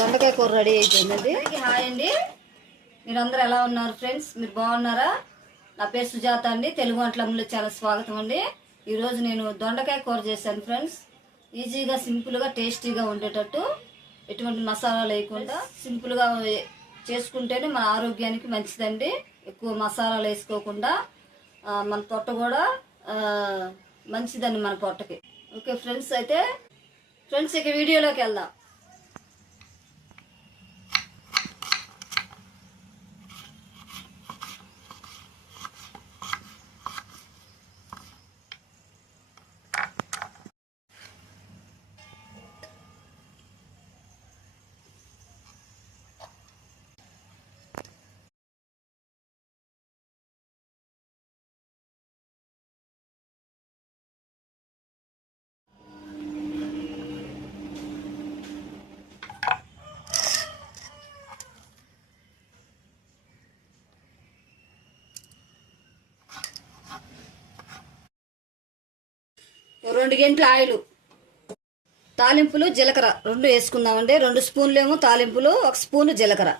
దొండకాయ కూర రెడీ అయిపోయిందండి. హాయ్ అండి, మీరందరూ ఎలా ఉన్నారు ఫ్రెండ్స్? మీరు బాగున్నారా? నా పేరు సుజాత అండి. తెలుగు వంటలంలో చాలా స్వాగతం అండి. ఈరోజు నేను దొండకాయ కూర చేశాను ఫ్రెండ్స్. ఈజీగా సింపుల్గా టేస్టీగా ఉండేటట్టు, ఎటువంటి మసాలాలు వేయకుండా సింపుల్గా చేసుకుంటేనే మన ఆరోగ్యానికి మంచిదండి. ఎక్కువ మసాలాలు వేసుకోకుండా మన పొట్ట కూడా మంచిదండి మన పొట్టకి. ఓకే ఫ్రెండ్స్, అయితే ఫ్రెండ్స్ ఇక వీడియోలోకి వెళ్దాం. రెండు గంటల ఆయిల్, తాలింపులు జీలకర్ర రెండు వేసుకుందామండి. 2 స్పూన్లు ఏమో తాలింపులు, 1 స్పూను జీలకర్ర.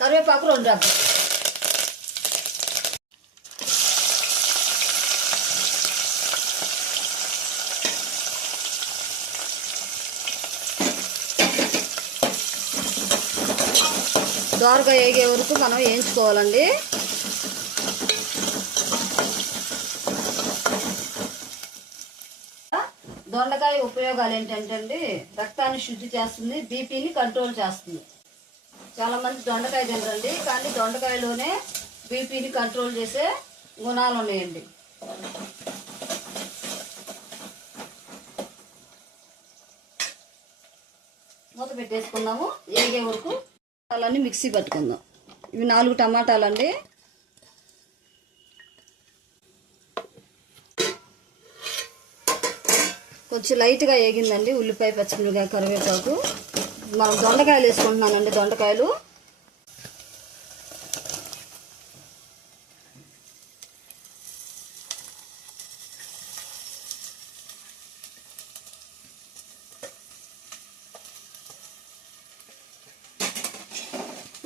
కరివేపాకు 2 రబ్బలు. దోరగా వేగే వరకు మనం వేయించుకోవాలండి. దొండకాయ ఉపయోగాలు ఏంటంటే అండి, రక్తాన్ని శుద్ధి చేస్తుంది, బీపీని కంట్రోల్ చేస్తుంది. చాలా మంది దొండకాయ తినరండి, కానీ దొండకాయలోనే బీపీని కంట్రోల్ చేసే గుణాలు ఉన్నాయండి. మూత పెట్టేసుకున్నాము. వేగే వరకు టమాటాలన్నీ మిక్సీ పట్టుకుందాం. ఇవి 4 టమాటాలండి. కొంచెం లైట్గా వేగిందండి. ఉల్లిపాయ, పచ్చిమిరపకాయ, కరివేపాకు. మనం దొండకాయలు వేసుకుంటున్నానండి. దొండకాయలు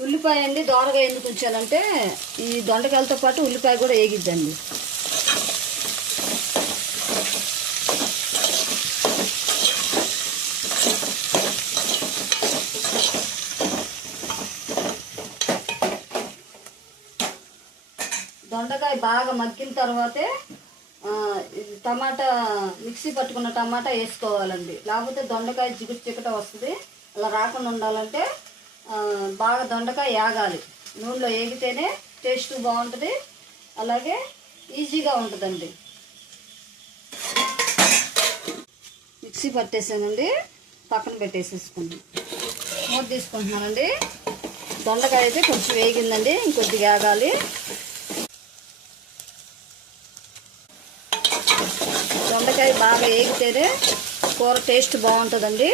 ఉల్లిపాయ అండి దోరగా ఎందుకు ఉంచానంటే, ఈ దొండకాయలతో పాటు ఉల్లిపాయ కూడా వేగిద్దండి. దొండకాయ బాగా మగ్గిన తర్వాతే టమాటా, మిక్సీ పట్టుకున్న టమాటా వేసుకోవాలండి. లేకపోతే దొండకాయ చికట వస్తుంది. అలా రాకుండా ఉండాలంటే బాగా దొండకాయ వేగాలి. నూనెలో వేగితేనే టేస్ట్ బాగుంటుంది, అలాగే ఈజీగా ఉంటుందండి. మిక్సీ పట్టేసానండి, పక్కన పెట్టేసేసుకున్నాను. మూత తీసుకుంటున్నానండి. దొండకాయ అయితే కొంచెం వేగిందండి, ఇంకొద్దిగా వేగాలి. దొండకాయ బాగా వేగితేనే కూర టేస్ట్ బాగుంటుందండి.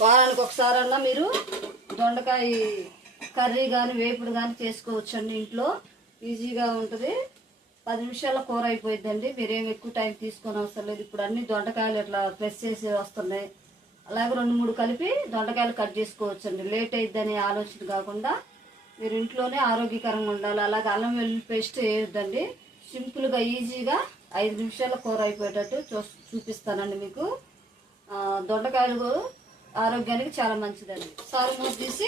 వారానికి ఒకసారన్నా మీరు దొండకాయ కర్రీ కానీ వేపుడు కానీ చేసుకోవచ్చండి. ఇంట్లో ఈజీగా ఉంటుంది. 10 నిమిషాల్లో కూర అయిపోయిద్దండి. మీరేం ఎక్కువ టైం తీసుకొని అవసరం లేదు. ఇప్పుడు అన్ని దొండకాయలు ఇట్లా ప్రెస్ చేసి వస్తున్నాయి. అలాగే 2-3 కలిపి దొండకాయలు కట్ చేసుకోవచ్చండి. లేట్ అయిద్దని ఆలోచన కాకుండా మీరు ఇంట్లోనే ఆరోగ్యకరంగా ఉండాలి. అలాగే అల్లం వెల్లుల్లి పేస్ట్ వేయొద్దండి. సింపుల్గా ఈజీగా 5 నిమిషాల్లో కూర అయిపోయేటట్టు చూపిస్తానండి మీకు. దొండకాయలు ఆరోగ్యానికి చాలా మంచిదండి. సారి మూత తీసి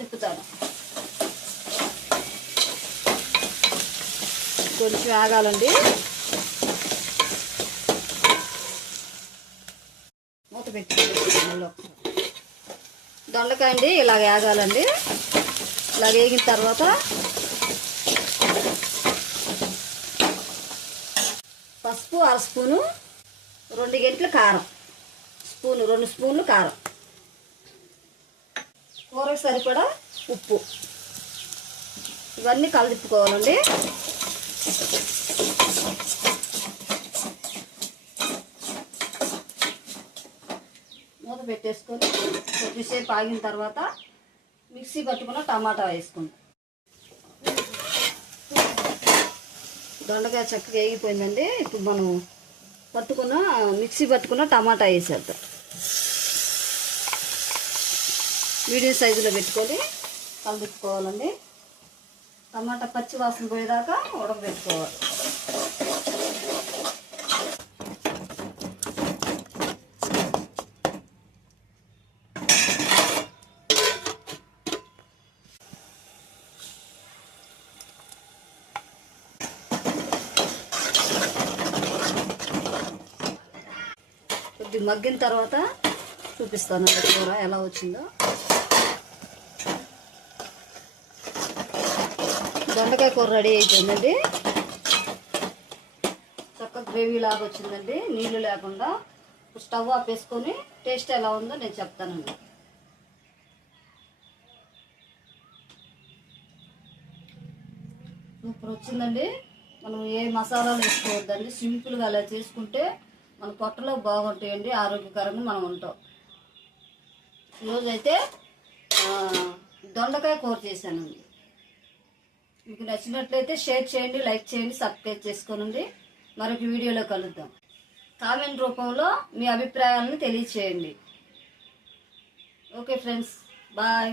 తిప్పుతాను. కొంచెం ఆగాలండి. మూత పెట్టి దొండకాయ అండి ఇలాగ ఆగాలండి. ఇలాగ వేగిన తర్వాత పసుపు 1/2 స్పూను, 2 గంటల కారం, 2 స్పూన్లు కారం, కూరకు సరిపడా ఉప్పు, ఇవన్నీ కలిపుకోవాలండి. మూత పెట్టేసుకొని కొద్దిసేపు ఆగిన తర్వాత మిక్సీ పట్టుకున్న టమాటా వేసుకుంటాం. దొండకాయ చక్కగా వేగిపోయిందండి. ఇప్పుడు మనం మిక్సీ పట్టుకున్న టమాటా వేసేద్దాం. మీడియం సైజులో పెట్టుకొని కలుపుకోవాలండి. టమాటా పచ్చి వాసన పోయేదాకా ఉడకబెట్టుకోవాలి. కొద్ది మగ్గిన తర్వాత చూపిస్తాను కూర ఎలా వచ్చిందో. దొండకాయ కూర రెడీ అయిపోయిందండి. చక్కగా గ్రేవీ లాగా వచ్చిందండి, నీళ్ళు లేకుండా. స్టవ్ ఆపేసుకొని టేస్ట్ ఎలా ఉందో నేను చెప్తానండి. సూపర్ వచ్చిందండి. మనం ఏ మసాలాలు వేసుకోవద్దండి, సింపుల్గా అలా చేసుకుంటే మన పొట్టలో బాగుంటాయండి, ఆరోగ్యకరంగా మనం ఉంటాం. ఈరోజైతే దొండకాయ కూర చేశానండి. మీకు నచ్చినట్లయితే షేర్ చేయండి, లైక్ చేయండి, సబ్స్క్రైబ్ చేసుకోనండి. మరొక వీడియోలో కలుద్దాం. కామెంట్ రూపంలో మీ అభిప్రాయాలను తెలియచేయండి. Okay friends, bye.